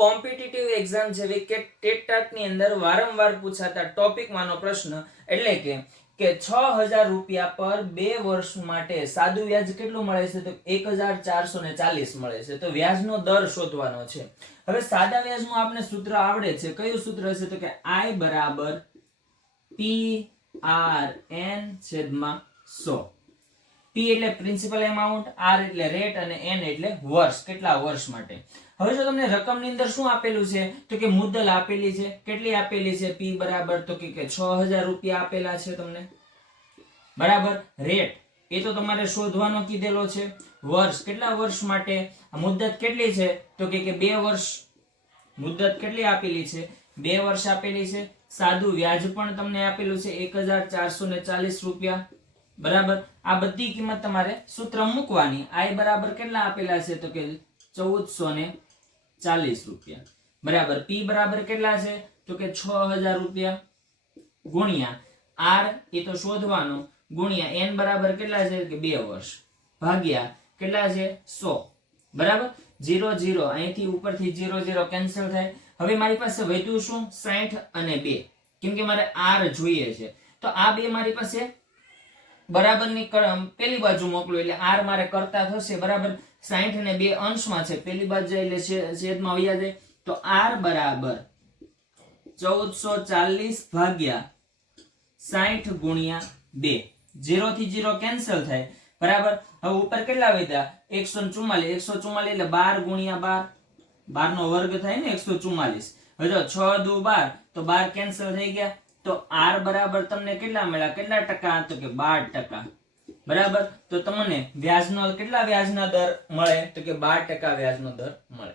Competitive exam જેવી કે TET ની અંદર વારંવાર પૂછાતા ટોપિકમાંનો પ્રશ્ન એટલે કે 6000 રૂપિયા પર 2 વર્ષ માટે સાદું વ્યાજ કેટલું મળે છે? તો 1440 મળે છે. તો વ્યાજનો દર શોધવાનો છે. હવે સાદા વ્યાજનું આપણે સૂત્ર આવડે છે. કયું સૂત્ર છે? તો કે I બરાબર PRN છેદમાં 100. P એટલે પ્રિન્સિપલ એમાઉન્ટ, R એટલે રેટ અને N એટલે વર્ષ, કેટલા વર્ષ માટે. હવે જો તમને રકમની અંદર શું આપેલું છે? તો કે મુદ્દલ આપેલી છે. કેટલી આપેલી છે? P બરાબર તો કે 6000 રૂપિયા આપેલા છે તમને, બરાબર. રેટ એ તો તમારે શોધવાનો કીધેલો છે. વર્ષ કેટલા વર્ષ માટે, મુદ્દત કેટલી છે? તો કે 2 વર્ષ. મુદ્દત કેટલી આપેલી છે? 2 વર્ષ આપેલી છે. સાદું વ્યાજ પણ તમને આપેલું છે 1440 રૂપિયા, બરાબર. આ બધી કિંમત તમારે સૂત્ર મૂકવાની. I બરાબર કેટલા આપેલા છે? તો કે 1440 રૂપિયા, બરાબર. P બરાબર કેટલા છે? તો કે 6000 રૂપિયા ગુણ્યા R એ તો શોધવાનો, ગુણ્યા N બરાબર કેટલા છે? કે 2 વર્ષ, ભાગ્યા કેટલા છે? 100, બરાબર. 0 0 અહીંથી ઉપરથી 0 0 કેન્સલ થાય. હવે મારી પાસે વધ્યું શું? 60 અને 2, કેમ કે મારે R જોઈએ છે. તો આ બે મારી પાસે બરાબરની પેલી બાજુ મોકલો એટલે R મારે કરતા થશે, બરાબર. 60 અને 2 અંશમાં છે, પેલી બાજુ જાય એટલે છેદમાં વયા જાય. તો R બરાબર 1440 ભાગ્યા 60 ગુણ્યા 2. 0 થી 0 કેન્સલ થાય, બરાબર. હવે ઉપર કેટલા વધ્યા? 144. 144 એટલે 12 ગુણ્યા 12, 12 નો વર્ગ થાય ને 144. હવે જો 6 દુ 12, તો 12 કેન્સલ થઈ ગયા. તો R બરાબર તમને કેટલા મળ્યા? કેટલા ટકા? તો કે 12%, બરાબર. તો તમને વ્યાજનો કેટલા વ્યાજના દર મળે? તો કે 12% વ્યાજનો દર મળે.